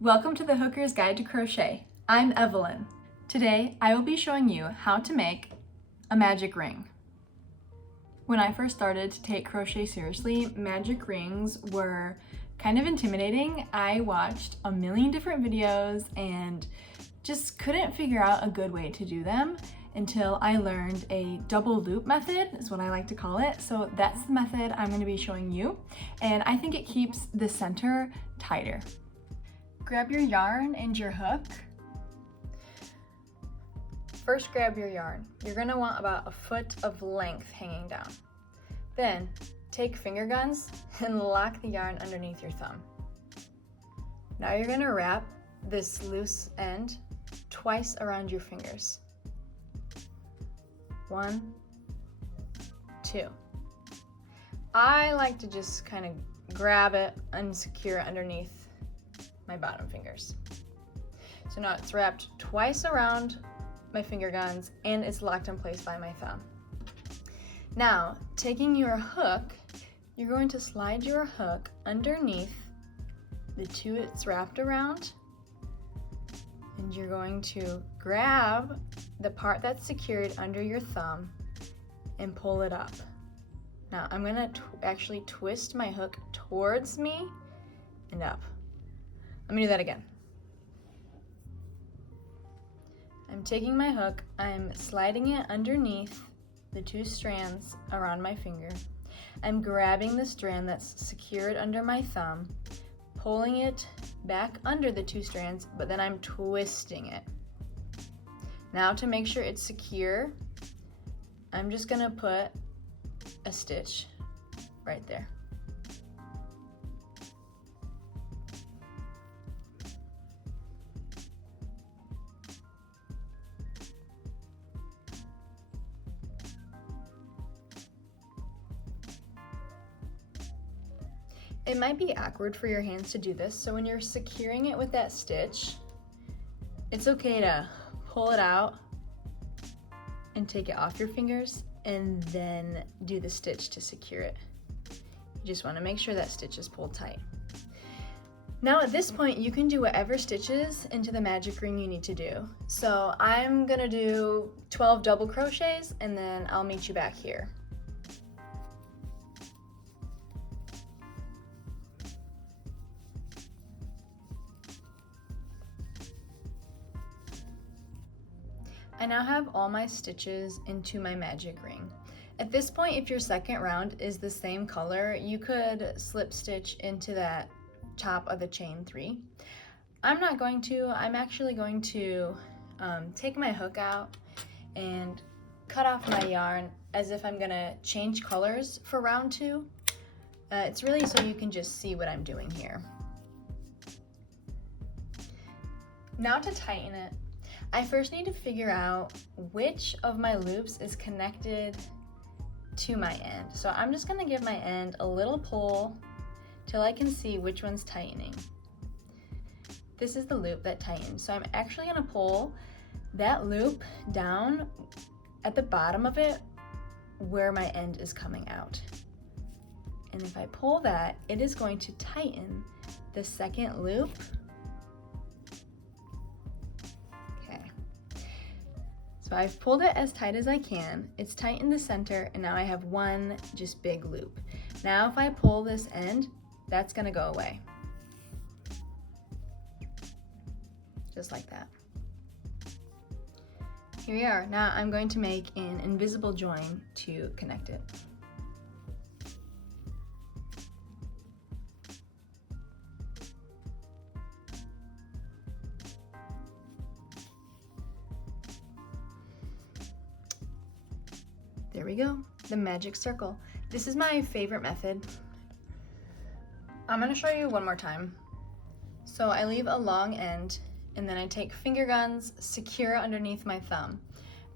Welcome to the Hooker's Guide to Crochet. I'm Evelyn. Today I will be showing you how to make a magic ring. When I first started to take crochet seriously, magic rings were kind of intimidating. I watched a million different videos and just couldn't figure out a good way to do them until I learned a double loop method, is what I like to call it. So that's the method I'm going to be showing you, and I think it keeps the center tighter. Grab your yarn and your hook. First, grab your yarn. You're going to want about a foot of length hanging down. Then take finger guns and lock the yarn underneath your thumb. Now you're going to wrap this loose end twice around your fingers. 1, 2. I like to just kind of grab it and secure it underneath my bottom fingers. So now it's wrapped twice around my finger guns and it's locked in place by my thumb. Now, taking your hook, you're going to slide your hook underneath the two it's wrapped around, and you're going to grab the part that's secured under your thumb and pull it up. Now I'm going to actually twist my hook towards me and up. Let me do that again. I'm taking my hook, I'm sliding it underneath the two strands around my finger. I'm grabbing the strand that's secured under my thumb, pulling it back under the two strands, but then I'm twisting it. Now to make sure it's secure, I'm just gonna put a stitch right there. It might be awkward for your hands to do this, so when you're securing it with that stitch, it's okay to pull it out and take it off your fingers and then do the stitch to secure it. You just want to make sure that stitch is pulled tight. Now at this point, you can do whatever stitches into the magic ring you need to do. So I'm gonna do 12 double crochets and then I'll meet you back here. I now have all my stitches into my magic ring. At this point, if your second round is the same color, you could slip stitch into that top of the chain 3. I'm not going to. I'm actually going to take my hook out and cut off my yarn as if I'm gonna change colors for round 2. It's really so you can just see what I'm doing here. Now to tighten it, I first need to figure out which of my loops is connected to my end. So I'm just gonna give my end a little pull till I can see which one's tightening. This is the loop that tightens. So I'm actually gonna pull that loop down at the bottom of it where my end is coming out. And if I pull that, it is going to tighten the second loop. So I've pulled it as tight as I can. It's tight in the center, and now I have one just big loop. Now if I pull this end, that's gonna go away. Just like that. Here we are. Now I'm going to make an invisible join to connect it. There we go, the magic circle. This is my favorite method. I'm gonna show you one more time. So I leave a long end and then I take finger guns, secure underneath my thumb.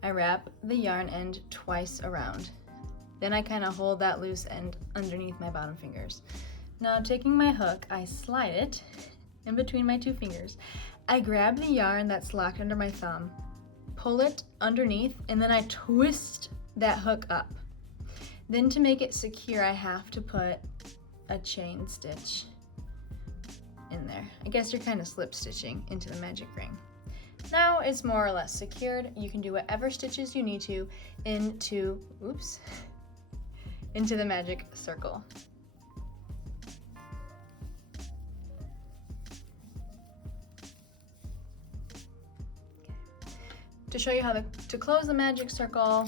I wrap the yarn end twice around. Then I kind of hold that loose end underneath my bottom fingers. Now taking my hook, I slide it in between my two fingers. I grab the yarn that's locked under my thumb, pull it underneath, and then I twist that hook up. Then to make it secure, I have to put a chain stitch in there. I guess you're kind of slip stitching into the magic ring. Now it's more or less secured. You can do whatever stitches you need to into the magic circle. To show you how to close the magic circle,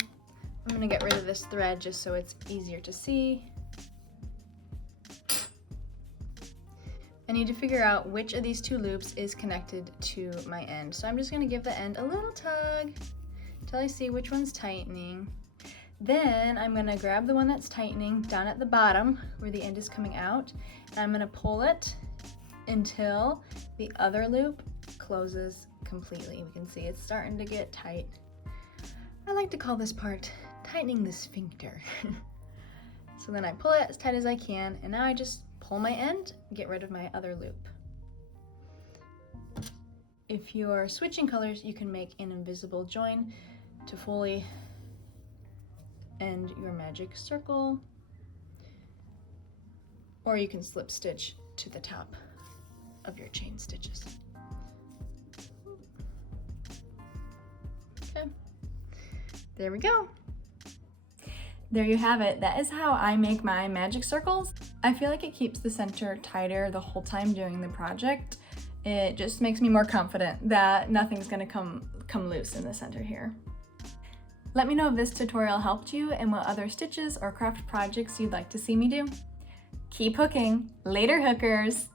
I'm going to get rid of this thread just so it's easier to see. I need to figure out which of these two loops is connected to my end. So I'm just going to give the end a little tug until I see which one's tightening. Then I'm going to grab the one that's tightening down at the bottom where the end is coming out, and I'm going to pull it until the other loop closes completely. We can see it's starting to get tight. I like to call this part tightening the sphincter. So then I pull it as tight as I can, and now I just pull my end, get rid of my other loop. If you're switching colors, you can make an invisible join to fully end your magic circle, or you can slip stitch to the top of your chain stitches. Okay, there we go. There you have it. That is how I make my magic circles. I feel like it keeps the center tighter the whole time doing the project. It just makes me more confident that nothing's gonna come loose in the center here. Let me know if this tutorial helped you and what other stitches or craft projects you'd like to see me do. Keep hooking. Later, hookers!